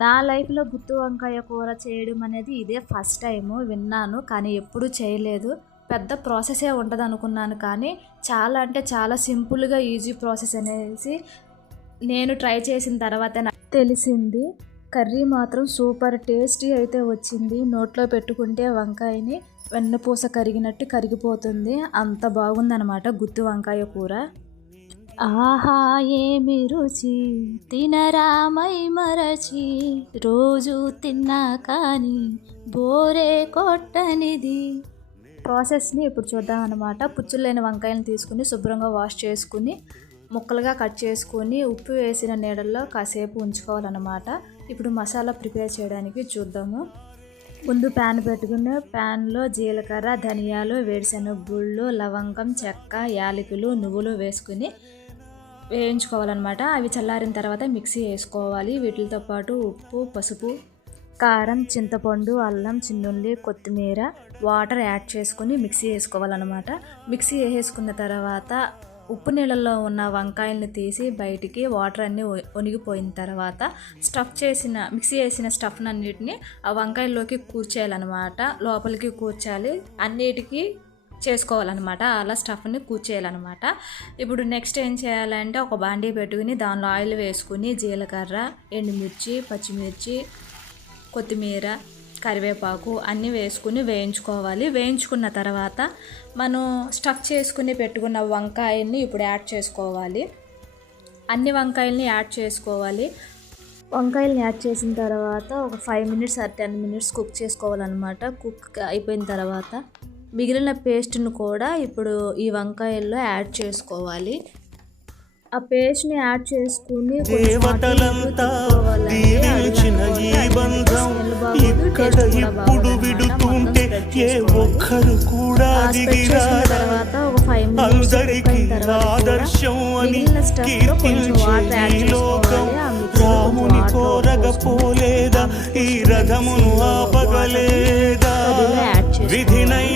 నా లైఫ్‌లో గుత్తి వంకాయ కూర చేయడం అనేది ఇదే ఫస్ట్ టైము విన్నాను. కానీ ఎప్పుడూ చేయలేదు. పెద్ద ప్రాసెసే ఉంటదనుకున్నాను కానీ, చాలా అంటే చాలా సింపుల్‌గా ఈజీ ప్రాసెస్ అనేసి నేను ట్రై చేసిన తర్వాతే నాకు తెలిసింది. కర్రీ మాత్రం సూపర్ టేస్టీ అయితే వచ్చింది. నోట్లో పెట్టుకుంటే వంకాయని వెన్నపూస కరిగినట్టు కరిగిపోతుంది. అంత బాగుందనమాట గుత్తి వంకాయ కూర. ఆహా ఏమి రుచి తినరామై మరచి రోజు తిన్నా కానీ బోరే కొట్టనిది. ప్రాసెస్ని ఇప్పుడు చూద్దాం అనమాట. పుచ్చులు లేని వంకాయలను తీసుకుని శుభ్రంగా వాష్ చేసుకుని ముక్కలుగా కట్ చేసుకుని ఉప్పు వేసిన నీడల్లో కాసేపు ఉంచుకోవాలన్నమాట. ఇప్పుడు మసాలా ప్రిపేర్ చేయడానికి చూద్దాము. ముందు ప్యాన్ పెట్టుకుని ప్యాన్లో జీలకర్ర, ధనియాలు, వేరుశెనగ గుళ్ళు, లవంగం, చెక్క, యాలకులు, నువ్వులు వేసుకుని వేయించుకోవాలన్నమాట. అవి చల్లారిన తర్వాత మిక్సీ వేసుకోవాలి. వీటితో పాటు ఉప్పు, పసుపు, కారం, చింతపండు, అల్లం, చిన్నుల్లి, కొత్తిమీర, వాటర్ యాడ్ చేసుకుని మిక్సీ వేసుకోవాలన్నమాట. మిక్సీ వేసుకున్న తర్వాత ఉప్పు నీళ్ళల్లో ఉన్న వంకాయలను తీసి బయటికి వాటర్ అన్నీ ఒనిగిపోయిన తర్వాత మిక్సీ వేసిన స్టఫ్ని అన్నిటిని ఆ వంకాయల్లోకి కూర్చేయాలన్నమాట. లోపలికి కూర్చాలి, అన్నిటికీ చేసుకోవాలన్నమాట. అలా స్టఫ్ని కూర్చేయాలన్నమాట. ఇప్పుడు నెక్స్ట్ ఏం చేయాలంటే ఒక బాండీ పెట్టుకుని దానిలో ఆయిల్ వేసుకుని జీలకర్ర, ఎండుమిర్చి, పచ్చిమిర్చి, కొత్తిమీర, కరివేపాకు అన్నీ వేసుకుని వేయించుకోవాలి. వేయించుకున్న తర్వాత మనం స్టఫ్ చేసుకుని పెట్టుకున్న వంకాయల్ని ఇప్పుడు యాడ్ చేసుకోవాలి. అన్ని వంకాయల్ని యాడ్ చేసుకోవాలి. వంకాయల్ని యాడ్ చేసిన తర్వాత ఒక 5 మినిట్స్ ఆర్ 10 మినిట్స్ కుక్ చేసుకోవాలన్నమాట. కుక్ అయిపోయిన తర్వాత మిగిలిన పేస్ట్ను కూడా ఇప్పుడు ఈ వంకాయల్లో యాడ్ చేసుకోవాలి. ఆ పేస్ట్ని యాడ్ చేసుకుని దేవతలంతా దీవించిన ఈ బంధం ఇక్కడ ఇప్పుడు విడుతుంటే ఏ ఒక్కరు కూడా దిగిరారా. అందరికీ ఆదర్శం అని కీర్తించే ఈ లోకం రాముని కోరగపోలేదా, ఈ రథమును ఆపగలేదా. విధినై